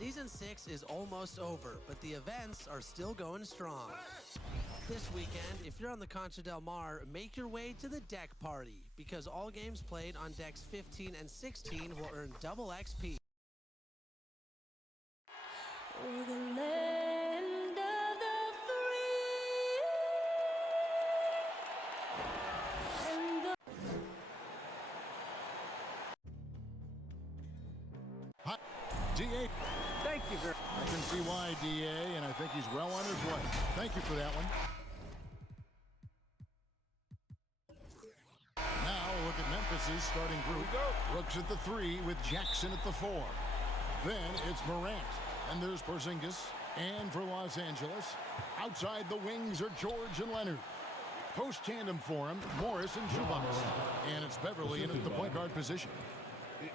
Season 6 is almost over, but the events are still going strong. This weekend, if you're on the Concha del Mar, make your way to the deck party, because all games played on decks 15 and 16 will earn double XP. For the land of the free and the DA. Thank you very much. I can see why, DA, and I think he's well on his way. Thank you for that one. Now we'll look at Memphis's starting group. Brooks at the 3 with Jackson at the 4. Then it's Morant. And there's Porzingis. And for Los Angeles, outside the wings are George and Leonard. Post tandem for him, Morris and Zubac. And it's Beverly in at the point guard position.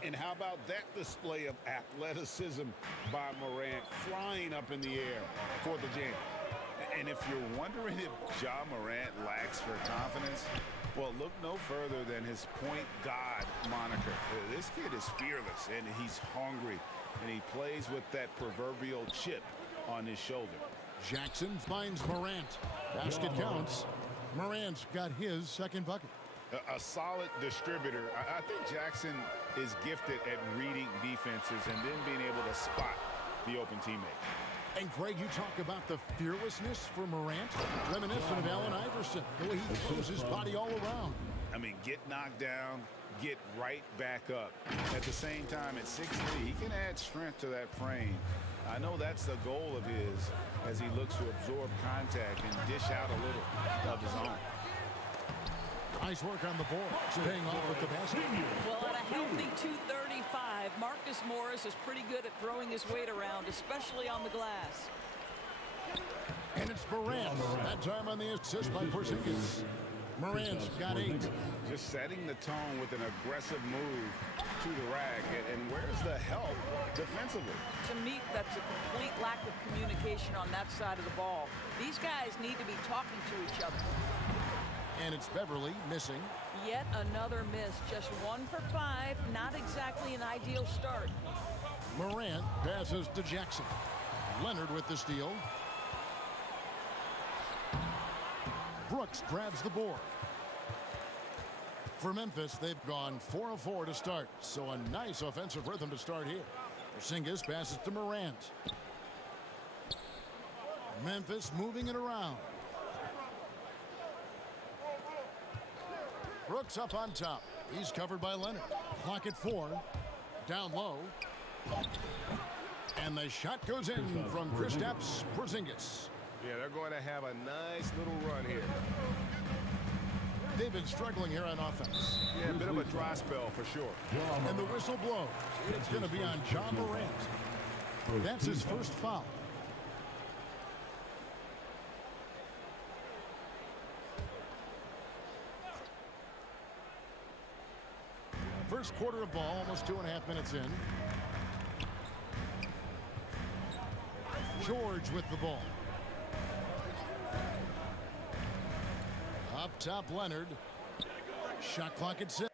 And how about that display of athleticism by Morant, flying up in the air for the jam. And if you're wondering if Ja Morant lacks for confidence, well, look no further than his point god moniker. This kid is fearless, and he's hungry, and he plays with that proverbial chip on his shoulder. Jackson finds Morant. Basket counts. Morant's got his second bucket. A solid distributor. I think Jackson is gifted at reading defenses and then being able to spot the open teammate. And Greg, you talk about the fearlessness for Morant, reminiscent of Allen Iverson, the way he throws his body all around. I mean, get knocked down, get right back up. At the same time, at 6'3", he can add strength to that frame. I know that's the goal of his as he looks to absorb contact and dish out a little of his own. Nice work on the board. It's paying off with the basket. Well, at a healthy 235, Marcus Morris is pretty good at throwing his weight around, especially on the glass. And it's Morant. That time on the assist by Porzingis. Morant's got 8. Just setting the tone with an aggressive move to the rack. And where's the help defensively? To me, that's a complete lack of communication on that side of the ball. These guys need to be talking to each other. And it's Beverly missing. Yet another miss. Just 1 for 5. Not exactly an ideal start. Morant passes to Jackson. Leonard with the steal. Brooks grabs the board. For Memphis, they've gone 4 of 4 to start. So a nice offensive rhythm to start here. Porzingis passes to Morant. Memphis moving it around. Brooks up on top. He's covered by Leonard. Clock at 4. Down low. And the shot goes in from Kristaps Porzingis. Yeah, they're going to have a nice little run here. They've been struggling here on offense. Yeah, a bit of a dry spell for sure. And the whistle blows. It's going to be on Ja Morant. That's his first foul. First quarter of ball, almost 2.5 minutes in. George with the ball. Up top, Leonard. Shot clock at 6.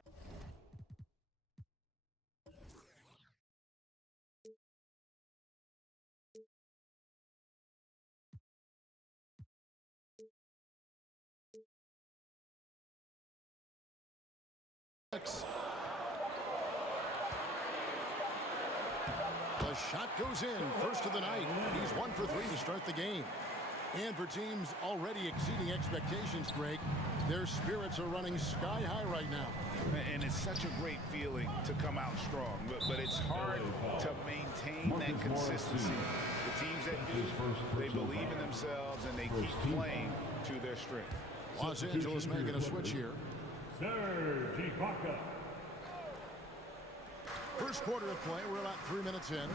The shot goes in. First of the night. He's 1 for 3 to start the game. And for teams already exceeding expectations, Greg, their spirits are running sky high right now. And it's such a great feeling to come out strong, but it's hard to maintain that consistency. The teams that do, they believe in themselves and they keep playing to their strength. Los Angeles making a switch here. Serge Ibaka. First quarter of play, we're about 3 minutes in.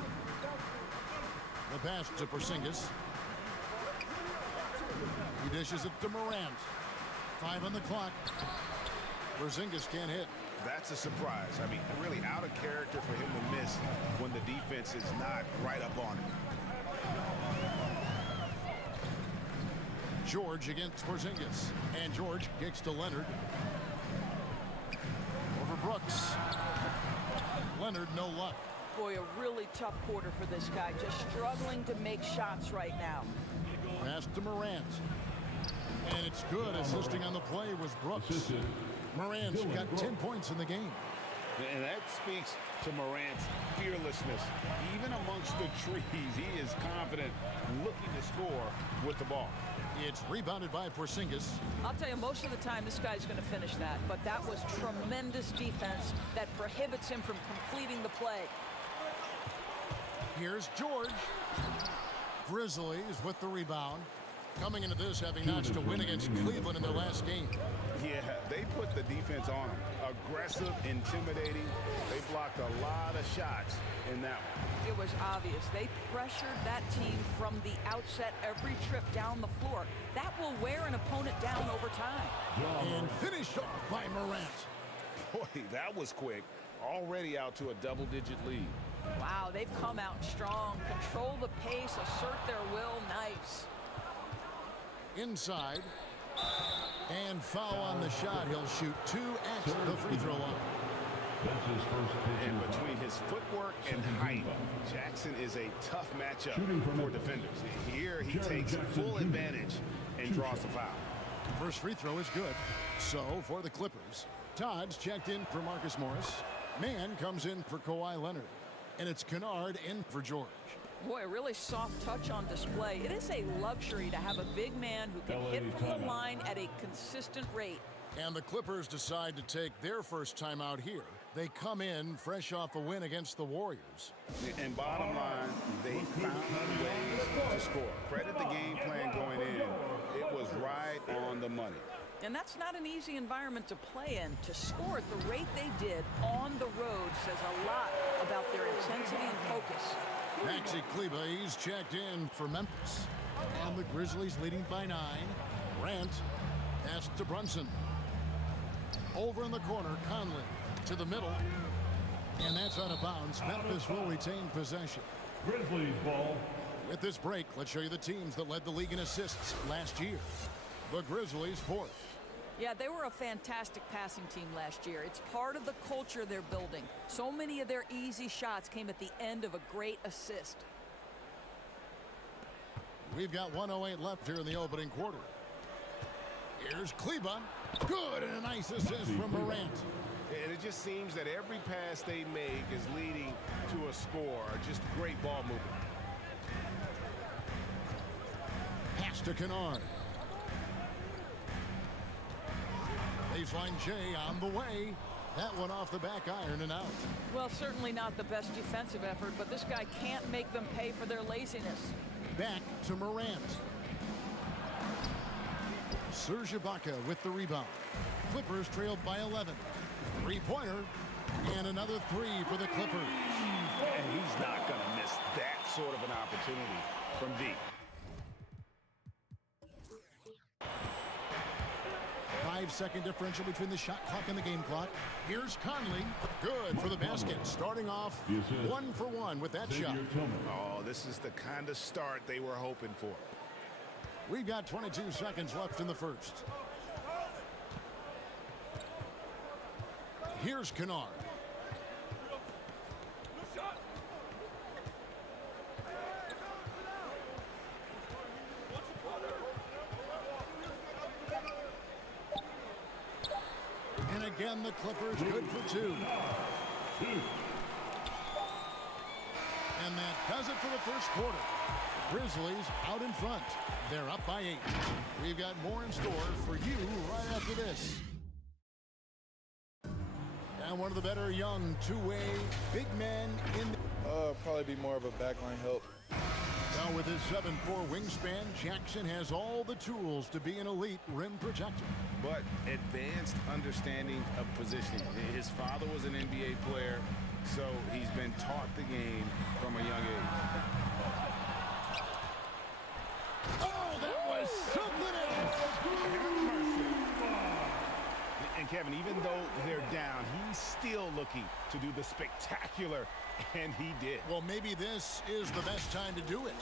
The pass to Porzingis. He dishes it to Morant. 5 on the clock. Porzingis can't hit. That's a surprise. I mean, really out of character for him to miss when the defense is not right up on him. George against Porzingis. And George kicks to Leonard. Over Brooks. Leonard, no luck. Boy, a really tough quarter for this guy. Just struggling to make shots right now. Pass to Morant. And it's good. Assisting on the play was Brooks. Morant's got 10 points in the game. And that speaks to Morant's fearlessness. Even amongst the trees, he is confident, looking to score with the ball. It's rebounded by Porzingis. I'll tell you, most of the time this guy's going to finish that, but that was tremendous defense that prohibits him from completing the play. Here's George. Grizzlies with the rebound. Coming into this, having notched a win against Cleveland in their last game. Yeah, they put the defense on them. Aggressive, intimidating. They blocked a lot of shots in that one. It was obvious. They pressured that team from the outset every trip down the floor. That will wear an opponent down over time. And finished off by Morant. Boy, that was quick. Already out to a double-digit lead. Wow, they've come out strong. Control the pace, assert their will. Nice. Inside. And foul on the shot. He'll shoot 2 at the free throw line. And between his footwork and height, Jackson is a tough matchup for defenders. Here he takes full advantage and draws the foul. First free throw is good. So for the Clippers, Todd's checked in for Marcus Morris. Mann comes in for Kawhi Leonard. And it's Kennard in for George. Boy, a really soft touch on display. It is a luxury to have a big man who can hit from the line at a consistent rate. And the Clippers decide to take their first time out here. They come in fresh off a win against the Warriors. And bottom line, they found ways to score. Credit the game plan going in. It was right on the money. And that's not an easy environment to play in. To score at the rate they did on the road says a lot about their intensity and focus. Maxi Kleber, he's checked in for Memphis. And the Grizzlies leading by 9. Grant pass to Brunson. Over in the corner, Conley to the middle. And that's out of bounds. Memphis will retain possession. Grizzlies ball. With this break, let's show you the teams that led the league in assists last year. The Grizzlies 4th. Yeah, they were a fantastic passing team last year. It's part of the culture they're building. So many of their easy shots came at the end of a great assist. We've got 1:08 left here in the opening quarter. Here's Kleber. Good, and a nice assist from Morant. And it just seems that every pass they make is leading to a score. Just great ball movement. Pass to Kennard. Baseline J on the way. That one off the back iron and out. Well, certainly not the best defensive effort, but this guy can't make them pay for their laziness. Back to Morant. Serge Ibaka with the rebound. Clippers trailed by 11. Three-pointer. And another 3 for the Clippers. And he's not going to miss that sort of an opportunity from deep. 5-second differential between the shot clock and the game clock. Here's Conley. Good for the basket. Starting off 1 for 1 with that shot. Oh, this is the kind of start they were hoping for. We've got 22 seconds left in the first. Here's Kennard. And again, the Clippers good for 2. And that does it for the first quarter. Grizzlies out in front. They're up by 8. We've got more in store for you right after this. And one of the better young two-way big men in probably be more of a backline help. Now with his 7'4" wingspan, Jackson has all the tools to be an elite rim protector. But advanced understanding of positioning. His father was an NBA player, so he's been taught the game from a young age. Oh, that was something else! And Kevin, even though they're down, he's still looking to do the spectacular, and he did. Well, maybe this is the best time to do it.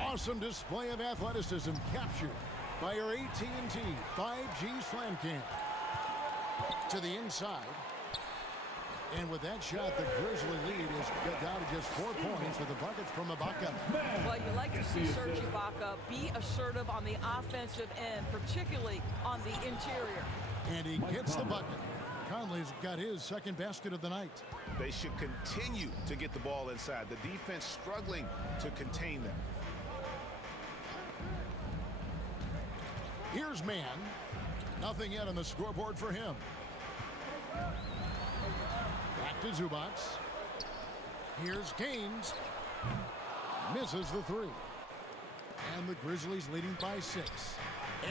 Awesome display of athleticism captured by our AT&T 5G Slam Cam. To the inside. And with that shot, the Grizzly lead is good. down to just 4 points with the buckets from Ibaka. Well, you like to see Serge Ibaka be assertive on the offensive end, particularly on the interior. And he gets the bucket. Conley's got his second basket of the night. They should continue to get the ball inside. The defense struggling to contain them. Here's Mann. Nothing yet on the scoreboard for him. Back to Zubac. Here's Gaines. Misses the three. And the Grizzlies leading by 6.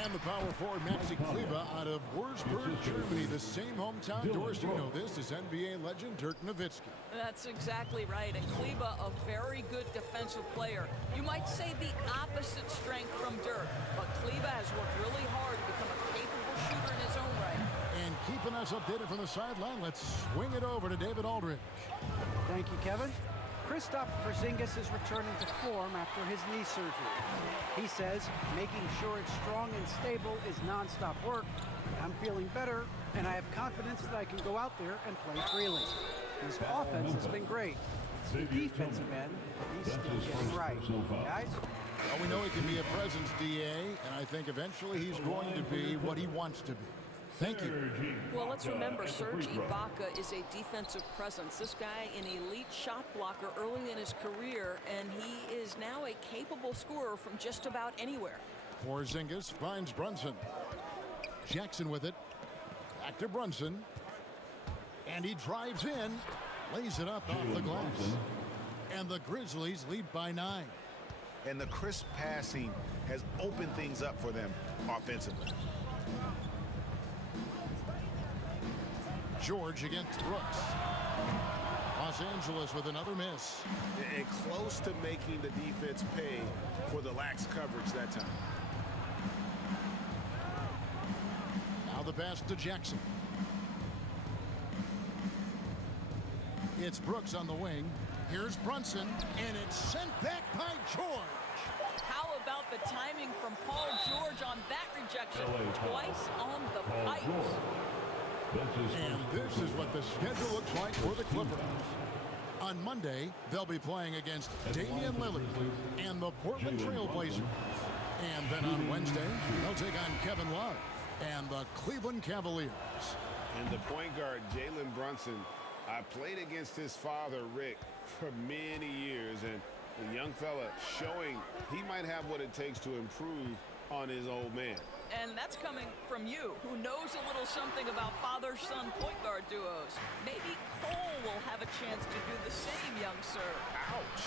And the power forward, Maxi Kleber, out of Würzburg, Germany, the same hometown. Doris, you know this, is NBA legend Dirk Nowitzki. That's exactly right. And Kleber, a very good defensive player. You might say the opposite strength from Dirk, but Kleber has worked really hard to become a capable shooter in his own right. And keeping us updated from the sideline, let's swing it over to David Aldridge. Thank you, Kevin. Kristaps Porzingis is returning to form after his knee surgery. He says making sure it's strong and stable is nonstop work. I'm feeling better, and I have confidence that I can go out there and play freely. His offense has been great. It's the defensive end he's still getting right. Guys? Well, we know he can be a presence, DA, and I think eventually he's going to be what he wants to be. Thank you. Well, let's remember, Serge Ibaka is a defensive presence. This guy, an elite shot blocker early in his career, and he is now a capable scorer from just about anywhere. Porzingis finds Brunson. Jackson with it. Back to Brunson. And he drives in. Lays it up off the glass. And the Grizzlies lead by 9. And the crisp passing has opened things up for them offensively. George against Brooks. Los Angeles with another miss. And close to making the defense pay for the lax coverage that time. Now the pass to Jackson. It's Brooks on the wing. Here's Brunson, and it's sent back by George. How about the timing from Paul George on that rejection? Twice on the pipes. And this is what the schedule looks like for the Clippers. On Monday, they'll be playing against Damian Lillard and the Portland Trail Blazers. And then on Wednesday, they'll take on Kevin Love and the Cleveland Cavaliers. And the point guard, Jalen Brunson, I played against his father, Rick, for many years. And the young fella showing he might have what it takes to improve on his old man. And that's coming from you, who knows a little something about father-son point guard duos. Maybe Cole will have a chance to do the same, young sir. Ouch.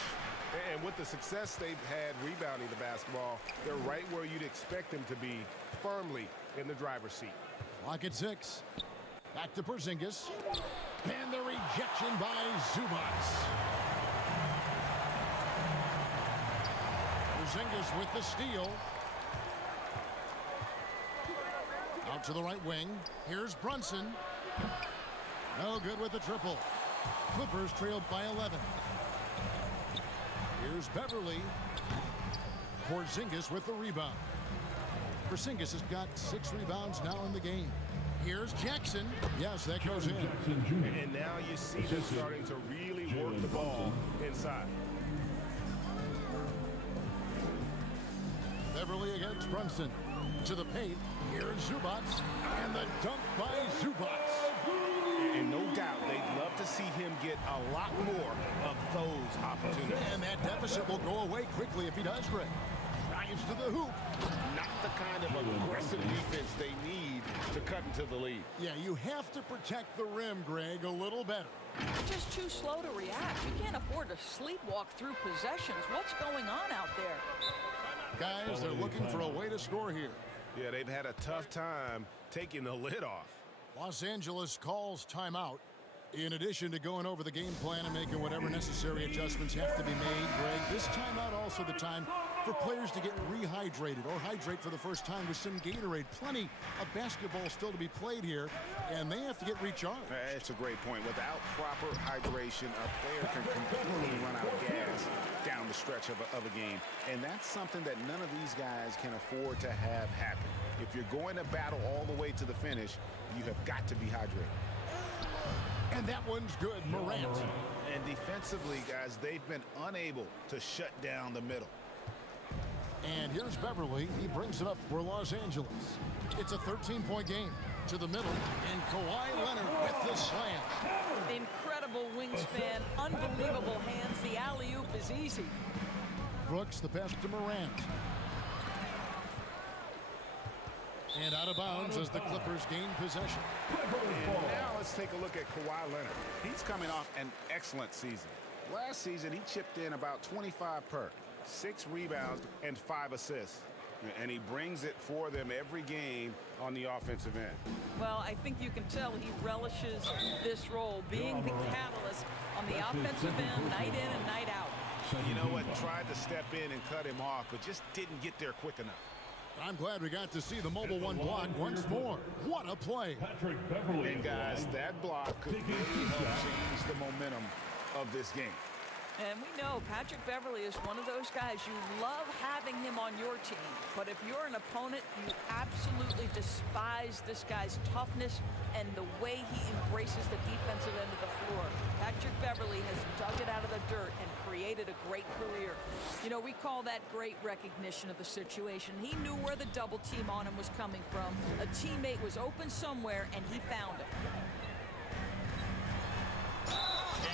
And with the success they've had rebounding the basketball, they're right where you'd expect them to be, firmly in the driver's seat. Clock at 6. Back to Porzingis. And the rejection by Zubac. Porzingis with the steal. Out to the right wing. Here's Brunson. No good with the triple. Clippers trailed by 11. Here's Beverly. Porzingis with the rebound. Porzingis has got 6 rebounds now in the game. Here's Jackson. Yes, that goes in. And now you see them starting to really work the ball inside. Beverly against Brunson. To the paint. Here's Zubac. And the dunk by Zubac. And no doubt they'd love to see him get a lot more of those opportunities. And that deficit will go away quickly if he does, Greg. Drives to the hoop. Not the kind of aggressive defense they need to cut into the lead. Yeah, you have to protect the rim, Greg, a little better. They're just too slow to react. You can't afford to sleepwalk through possessions. What's going on out there? Guys, they're looking for a way to score here. Yeah, they've had a tough time taking the lid off. Los Angeles calls timeout. In addition to going over the game plan and making whatever necessary adjustments have to be made, Greg, this timeout also the time for players to get rehydrated or hydrate for the first time with some Gatorade. Plenty of basketball still to be played here, and they have to get recharged. That's a great point. Without proper hydration, a player can completely run out of gas down the stretch of a game. And that's something that none of these guys can afford to have happen. If you're going to battle all the way to the finish, you have got to be hydrated. And that one's good, Morant. And defensively, guys, they've been unable to shut down the middle. And here's Beverly. He brings it up for Los Angeles. It's a 13-point game. To the middle, and Kawhi Leonard with the slam. Incredible wingspan, unbelievable hands. The alley-oop is easy. Brooks, the pass to Morant. And out of bounds as the Clippers gain possession. And now let's take a look at Kawhi Leonard. He's coming off an excellent season. Last season, he chipped in about 25 per, 6 rebounds, and 5 assists. And he brings it for them every game on the offensive end. Well, I think you can tell he relishes this role, being the catalyst on the offensive end, night in and night out. You know what? Tried to step in and cut him off, but just didn't get there quick enough. I'm glad we got to see the mobile one block once more. What a play. And guys, that block could really help change the momentum of this game. And we know Patrick Beverly is one of those guys, you love having him on your team. But if you're an opponent, you absolutely despise this guy's toughness and the way he embraces the defensive end of the floor. Patrick Beverly has dug it out of the dirt and created a great career. You know, we call that great recognition of the situation. He knew where the double team on him was coming from. A teammate was open somewhere, and he found it.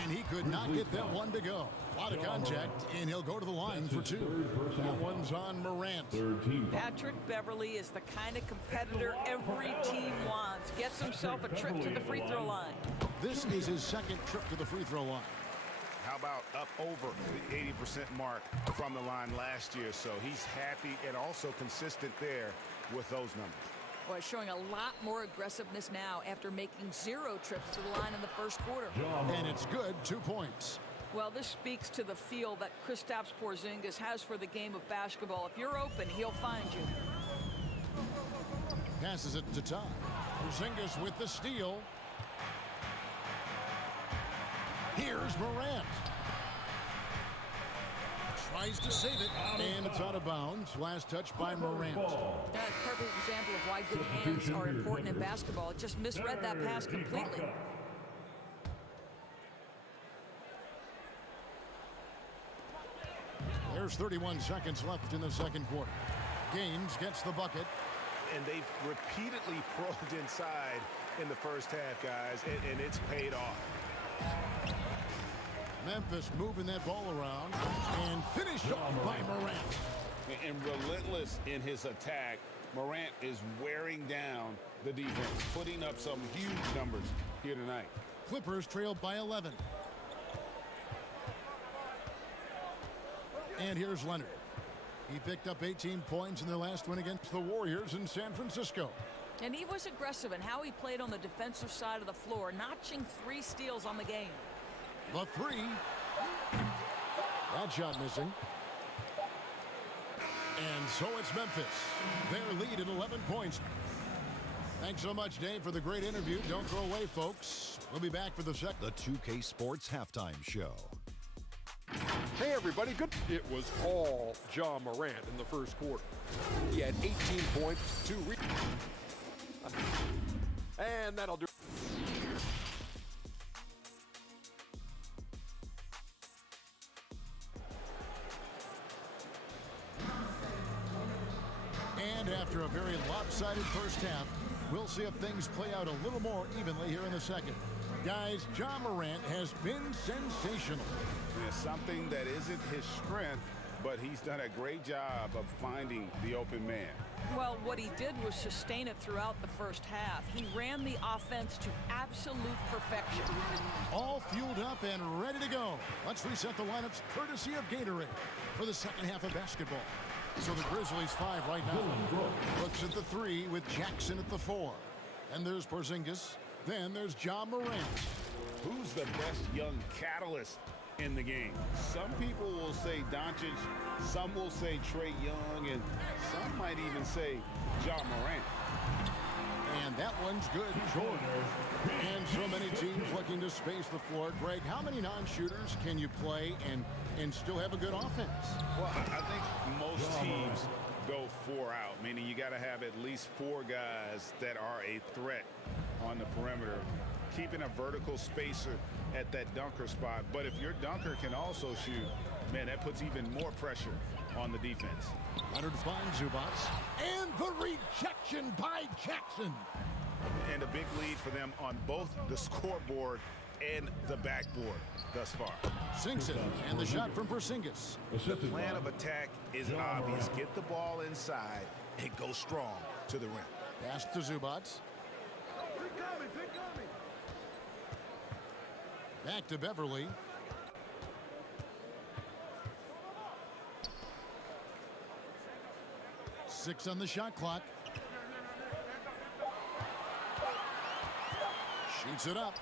And he could not get that one to go. A lot of contact, and he'll go to the line for 2. That one's on Morant. Patrick Beverly is the kind of competitor every team wants. Gets himself a trip to the free throw line. This is his second trip to the free throw line. How about up over the 80% mark from the line last year? So he's happy and also consistent there with those numbers. Boy, showing a lot more aggressiveness now after making 0 trips to the line in the first quarter. And it's good, 2 points. Well, this speaks to the feel that Kristaps Porzingis has for the game of basketball. If you're open, he'll find you. Passes it to Todd. Porzingis with the steal. Here's Morant. Tries to save it, and it's out of bounds. Last touch by Morant. That's a perfect example of why good hands are important in basketball. It just misread that pass completely. There's 31 seconds left in the second quarter. Gaines gets the bucket. And they've repeatedly probed inside in the first half, guys, and it's paid off. Memphis moving that ball around and finished off by Morant. And relentless in his attack, Morant is wearing down the defense, putting up some huge numbers here tonight. Clippers trailed by 11. And here's Leonard. He picked up 18 points in their last win against the Warriors in San Francisco. And he was aggressive in how he played on the defensive side of the floor, notching 3 steals on the game. The 3. That shot missing. And so it's Memphis. Their lead at 11 points. Thanks so much, Dave, for the great interview. Don't go away, folks. We'll be back for the 2K Sports Halftime Show. Hey, everybody. Good. It was all Ja Morant in the first quarter. He had 18 points, 2 rebounds. And that'll do. And after a very lopsided first half, we'll see if things play out a little more evenly here in the second. Guys, Ja Morant has been sensational. Yeah, something that isn't his strength, but he's done a great job of finding the open man. Well, what he did was sustain it throughout the first half. He ran the offense to absolute perfection. All fueled up and ready to go. Let's reset the lineups courtesy of Gatorade for the second half of basketball. So the Grizzlies 5 right now. Looks at the 3 with Jackson at the 4. And there's Porzingis. Then there's Ja Morant. Who's the best young catalyst in the game? Some people will say Doncic, some will say Trae Young, and some might even say Ja Morant. And that one's good, Jordan. And so many teams looking to space the floor. Greg, how many non-shooters can you play and still have a good offense? Well, I think most teams go 4 out, meaning you got to have at least 4 guys that are a threat on the perimeter. Keeping a vertical spacer at that dunker spot. But if your dunker can also shoot, man, that puts even more pressure on the defense. Leonard finds Zubats. And the rejection by Jackson. And a big lead for them on both the scoreboard and the backboard thus far. Sinks it, and the shot from Porzingis. The plan of attack is obvious. Get the ball inside and go strong to the rim. Pass to Zubats. Back to Beverly. Six on the shot clock. Shoots it up.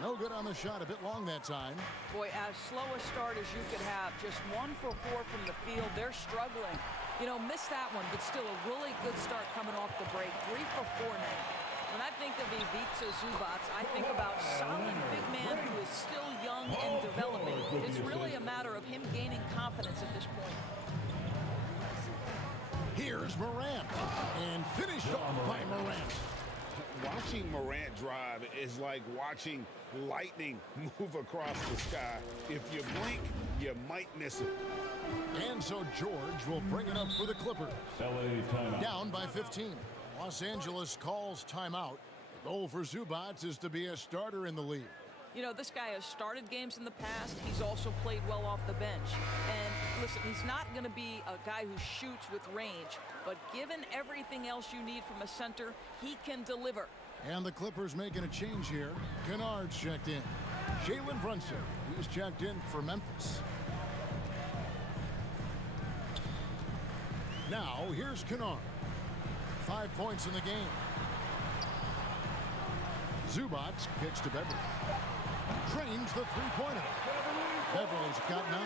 No good on the shot, a bit long that time. Boy, as slow a start as you could have, just 1 for 4 from the field. They're struggling. You know, missed that one, but still a really good start coming off the break. 3 for 4 now. When I think of Ivica Zubats, I think about solid big man who is still young and developing. It's really a matter of him gaining confidence at this point. Here's Morant, and finished off by Morant. Watching Morant drive is like watching lightning move across the sky. If you blink, you might miss it. And so George will bring it up for the Clippers. LA timeout. Down by 15. Los Angeles calls timeout. The goal for Zubats is to be a starter in the league. You know, this guy has started games in the past. He's also played well off the bench. And listen, he's not going to be a guy who shoots with range, but given everything else you need from a center, he can deliver. And the Clippers making a change here. Kennard's checked in. Jalen Brunson, he's checked in for Memphis. Now, here's Kennard. 5 points in the game. Zubats kicks to Beverly. Drains the three-pointer. Beverly's got 9.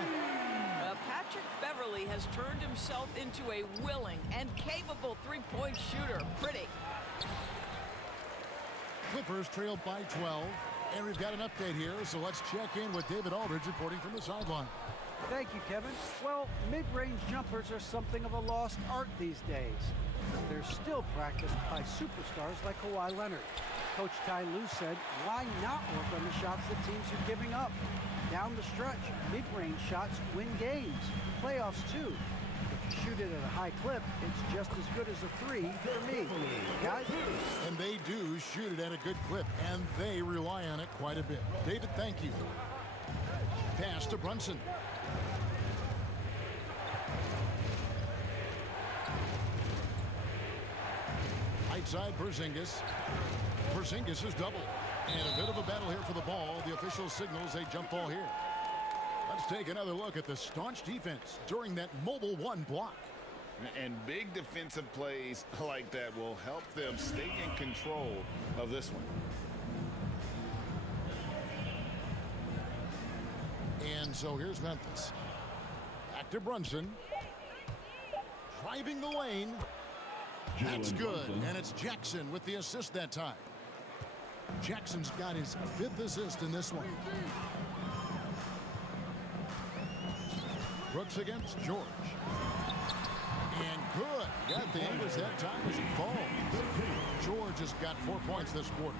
Patrick Beverly has turned himself into a willing and capable three-point shooter. Pretty. Clippers trail by 12. And we've got an update here, so let's check in with David Aldridge reporting from the sideline. Thank you, Kevin. Well, mid-range jumpers are something of a lost art these days. They're still practiced by superstars like Kawhi Leonard. Coach Ty Lue said, why not work on the shots that teams are giving up? Down the stretch, mid-range shots win games. Playoffs, too. If you shoot it at a high clip, it's just as good as a 3 for me. Guys? And they do shoot it at a good clip, and they rely on it quite a bit. David, thank you. Pass to Brunson. Right side, Porzingis. Porzingis is double. And a bit of a battle here for the ball. The official signals a jump ball here. Let's take another look at the staunch defense during that mobile 1 block. And big defensive plays like that will help them stay in control of this one. And so here's Memphis. Back to Brunson. Driving the lane. That's good. And it's Jackson with the assist that time. Jackson's got his 5th assist in this one. Brooks against George. And good. Got the English that time as he falls. George has got 4 points this quarter.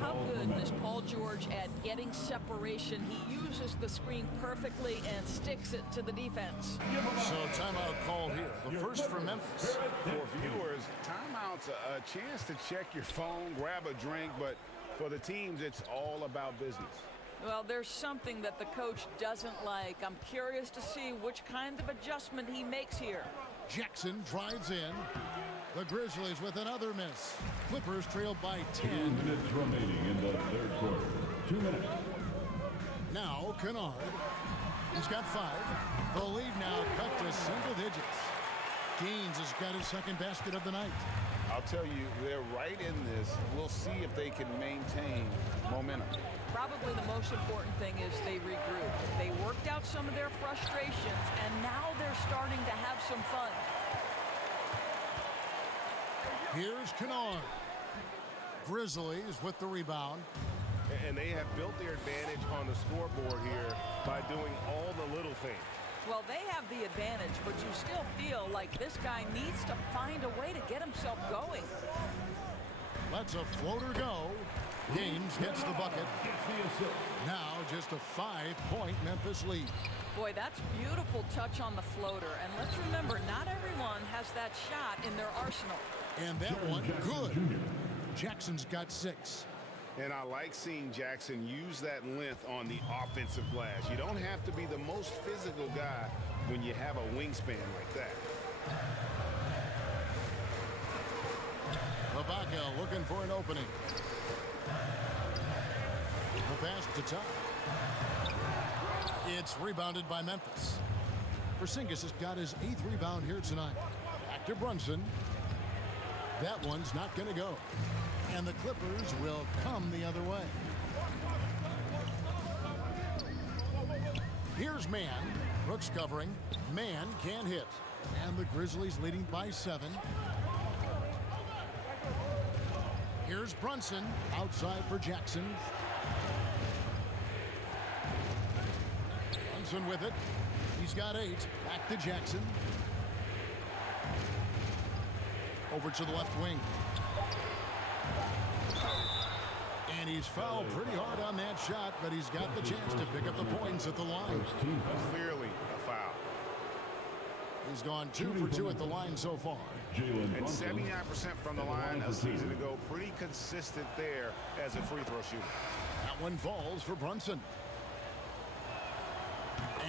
How good is Paul George at getting separation? He uses the screen perfectly and sticks it to the defense. So timeout called here. The first for Memphis. For viewers, timeout's a chance to check your phone, grab a drink, but for the teams, it's all about business. Well, there's something that the coach doesn't like. I'm curious to see which kind of adjustment he makes here. Jackson drives in. The Grizzlies with another miss. Clippers trail by 10. 2 minutes remaining in the third quarter. 2 minutes. Now Kennard. He's got 5. The lead now cut to single digits. Gaines has got his 2nd basket of the night. I'll tell you, they're right in this. We'll see if they can maintain momentum. Probably the most important thing is they regroup. They worked out some of their frustrations, and now they're starting to have some fun. Here's Kennard. Grizzlies with the rebound. And they have built their advantage on the scoreboard here by doing all the little things. Well, they have the advantage, but you still feel like this guy needs to find a way to get himself going. Lets a floater go. Gaines gets the bucket. Now just a 5-point Memphis lead. Boy, that's beautiful touch on the floater. And let's remember, not everyone has that shot in their arsenal. And that one, good. Jackson's got 6. And I like seeing Jackson use that length on the offensive glass. You don't have to be the most physical guy when you have a wingspan like that. Ibaka looking for an opening. The pass to top. It's rebounded by Memphis. Porzingis has got his 8th rebound here tonight. Back to Brunson. That one's not going to go. And the Clippers will come the other way. Here's Man. Brooks covering. Man can't hit. And the Grizzlies leading by 7. Here's Brunson outside for Jackson. Brunson with it. He's got 8. Back to Jackson. Over to the left wing. And he's fouled pretty hard on that shot, but he's got the chance to pick up the points at the line. Clearly a foul. He's gone 2 for 2 at the line so far. And 79% from the line a season ago. Pretty consistent there as a free throw shooter. That one falls for Brunson.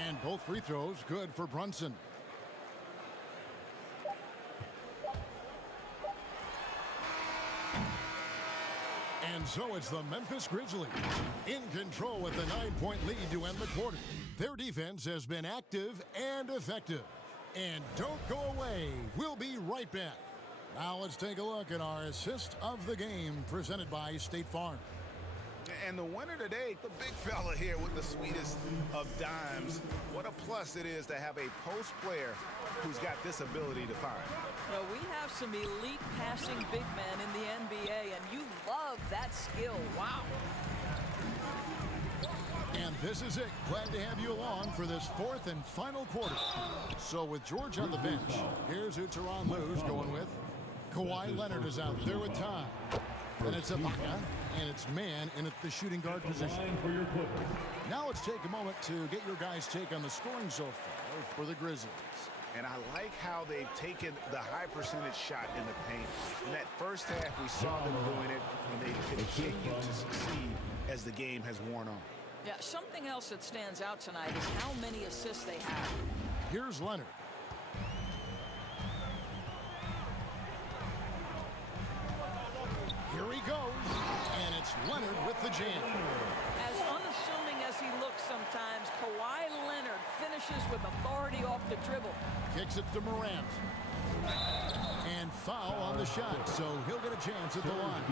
And both free throws good for Brunson. And so it's the Memphis Grizzlies in control with a 9-point lead to end the quarter. Their defense has been active and effective. And don't go away. We'll be right back. Now let's take a look at our assist of the game presented by State Farm. And the winner today, the big fella here with the sweetest of dimes. What a plus it is to have a post player who's got this ability to find. Well, we have some elite passing big men in the NBA, and you love that skill. Wow. And this is it. Glad to have you along for this 4th and final quarter. So with George on the bench, here's who Tyronn Lue's going with. Kawhi Leonard is out there with Ty. Then it's Ibaka, and it's Man in at the shooting guard position. Now let's take a moment to get your guys' take on the scoring so far for the Grizzlies. And I like how they've taken the high percentage shot in the paint. In that first half, we saw them doing it, and they continue to succeed as the game has worn on. Yeah, something else that stands out tonight is how many assists they have. Here's Leonard. Here he goes, and it's Leonard with the jam. As unassuming as he looks sometimes, Kawhi Leonard finishes with authority off the dribble. Kicks it to Morant. And foul on the shot, so he'll get a chance at the line.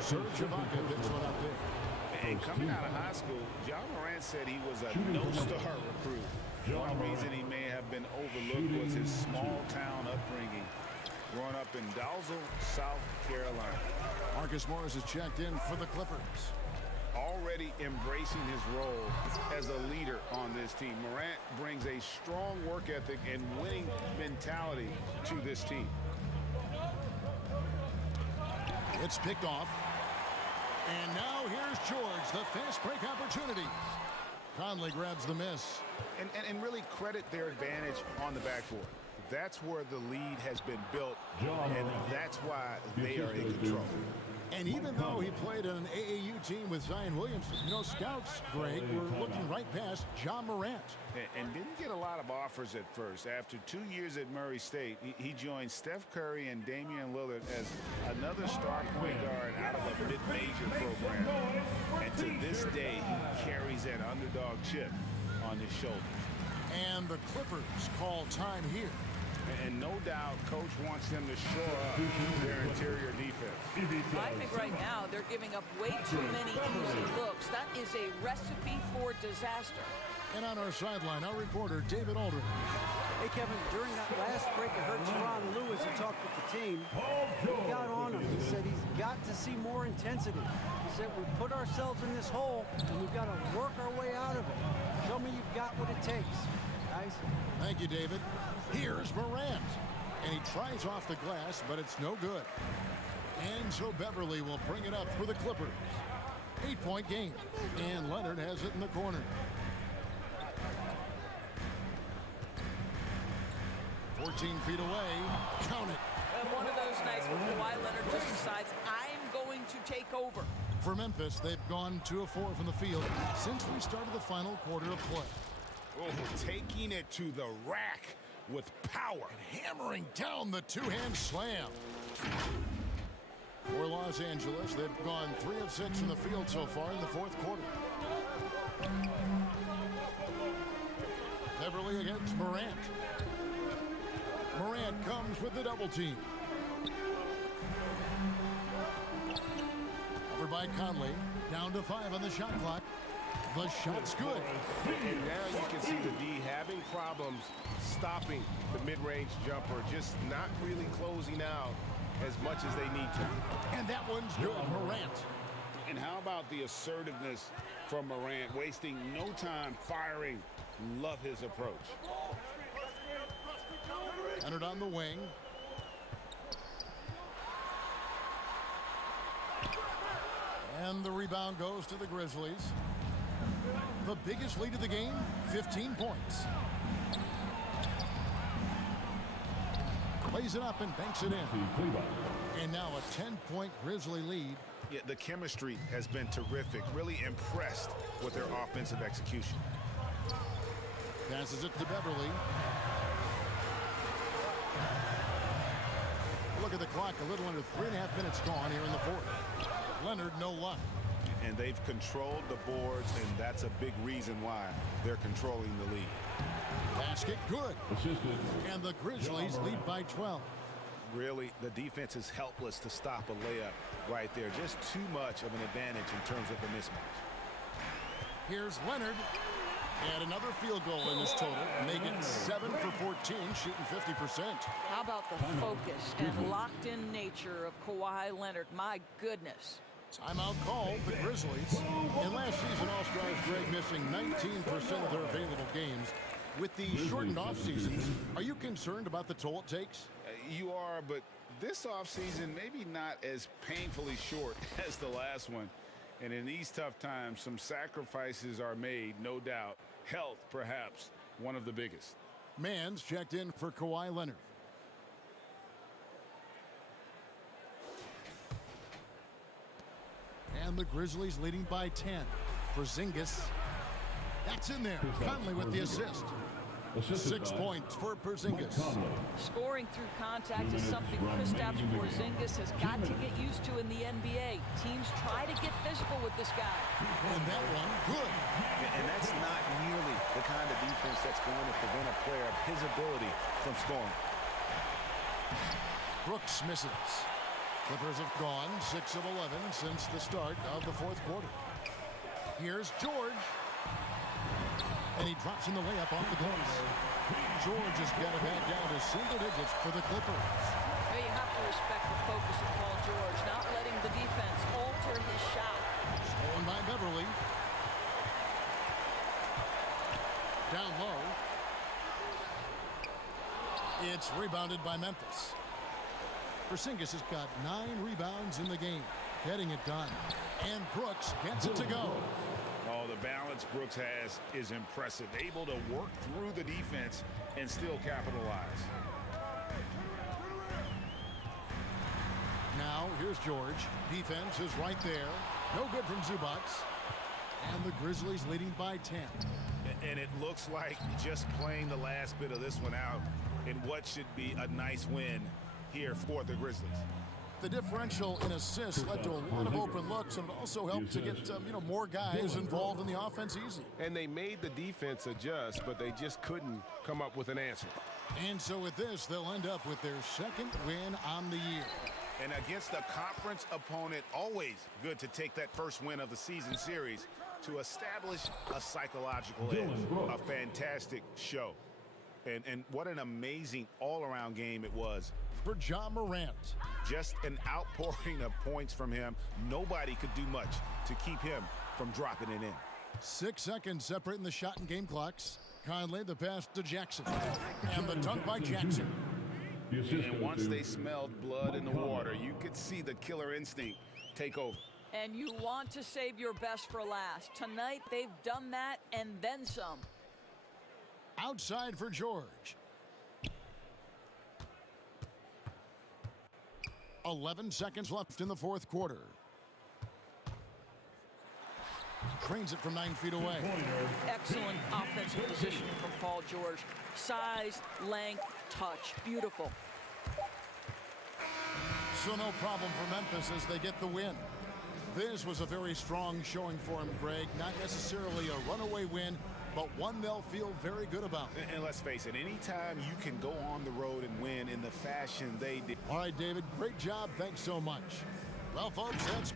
Serge Ibaka picks one up there. And coming out of high school, John Morant said he was a no-star recruit. One reason he may have been overlooked was his small-town upbringing, growing up in Dalzell, South Carolina. Marcus Morris is checked in for the Clippers. Already embracing his role as a leader on this team. Morant brings a strong work ethic and winning mentality to this team. It's picked off. And now here's George, the fast break opportunity. Conley grabs the miss. And really credit their advantage on the backboard. That's where the lead has been built, and that's why they are in control. And even though he played on an AAU team with Zion Williamson, scouts, Greg, were looking right past John Morant. And didn't get a lot of offers at first. After 2 years at Murray State, he joined Steph Curry and Damian Lillard as another star point guard out of a mid-major program. And to this day, he carries that underdog chip on his shoulder. And the Clippers call time here. And no doubt, Coach wants them to shore up their interior defense. I think right now they're giving up way too many easy looks. That is a recipe for disaster. And on our sideline, our reporter, David Aldridge. Hey, Kevin, during that last break, I heard Tyronn Lue as he talked with the team. He got on him. He said he's got to see more intensity. He said we've put ourselves in this hole, and we've got to work our way out of it. Show me you've got what it takes, guys. Thank you, David. Here's Morant. And he tries off the glass, but it's no good. And so Beverly will bring it up for the Clippers. 8-point game. And Leonard has it in the corner. 14 feet away. Count it. And one of those nights where Kawhi Leonard just decides, I'm going to take over. For Memphis, they've gone 2 of 4 from the field since we started the final quarter of play. Oh, taking it to the rack with power. And hammering down the two-hand slam. For Los Angeles, they've gone 3 of 6 from the field so far in the fourth quarter. Beverly against Morant. Morant comes with the double team. Over by Conley. Down to 5 on the shot clock. The shot's good. And now you can see the D having problems stopping the mid-range jumper, just not really closing out as much as they need to. And that one's good. Morant. And how about the assertiveness from Morant, wasting no time firing? Love his approach. Leonard on the wing. And the rebound goes to the Grizzlies. The biggest lead of the game, 15 points. Plays it up and banks it in. And now a 10-point Grizzly lead. Yeah, the chemistry has been terrific. Really impressed with their offensive execution. Passes it to Beverly. Look at the clock, a little under 3.5 minutes gone here in the fourth. Leonard, no luck. And they've controlled the boards, and that's a big reason why they're controlling the lead. Basket good. And the Grizzlies lead by 12. Really, the defense is helpless to stop a layup right there. Just too much of an advantage in terms of the mismatch. Here's Leonard. And another field goal in this total. Make it 7 for 14, shooting 50%. How about the focus and locked-in nature of Kawhi Leonard? My goodness. Timeout call, the Grizzlies. And last season, All-Stars Greg missing 19% of their available games. With the shortened offseasons, are you concerned about the toll it takes? You are, but this offseason maybe not as painfully short as the last one. And in these tough times, some sacrifices are made, no doubt. Health, perhaps, one of the biggest. Mans checked in for Kawhi Leonard. And the Grizzlies leading by 10. Porzingis. That's in there. Conley with the assist. 6 points for Porzingis. Scoring through contact is something Kristaps Porzingis has got to get used to in the NBA. Teams try to get physical with this guy. And that one, good. And that's not nearly the kind of defense that's going to prevent a player of his ability from scoring. Brooks misses. Clippers have gone 6 of 11 since the start of the fourth quarter. Here's George. And he drops in the layup off the glass. George has got it back down to single digits for the Clippers. Well, you have to respect the focus of Paul George, not letting the defense alter his shot. Stolen by Beverly. Down low. It's rebounded by Memphis. Porzingis has got 9 rebounds in the game, getting it done. And Brooks gets it to go. Oh, the balance Brooks has is impressive. Able to work through the defense and still capitalize. Now, here's George. Defense is right there. No good from Zubac. And the Grizzlies leading by 10. And it looks like just playing the last bit of this one out in what should be a nice win here for the Grizzlies. The differential in assists led to a lot of open looks, and it also helped to get more guys involved in the offense easy. And they made the defense adjust, but they just couldn't come up with an answer. And so with this, they'll end up with their 2nd win on the year. And against a conference opponent, always good to take that first win of the season series to establish a psychological edge. A fantastic show. And what an amazing all-around game it was. For Ja Morant. Just an outpouring of points from him. Nobody could do much to keep him from dropping it in. 6 seconds separating the shot and game clocks. Conley, the pass to Jackson. And the dunk by Jackson. The assist And goes once to they smelled blood in the Mike water, Conley. you could see the killer instinct take over. And you want to save your best for last. Tonight, they've done that and then some. Outside for George. 11 seconds left in the fourth quarter. Trains it from 9 feet away. Excellent offensive positioning from Paul George. Size, length, touch. Beautiful. So no problem for Memphis as they get the win. This was a very strong showing for him, Greg. Not necessarily a runaway win, but one they'll feel very good about. And let's face it, anytime you can go on the road and win in the fashion they did. All right, David, great job. Thanks so much. Well, folks, that's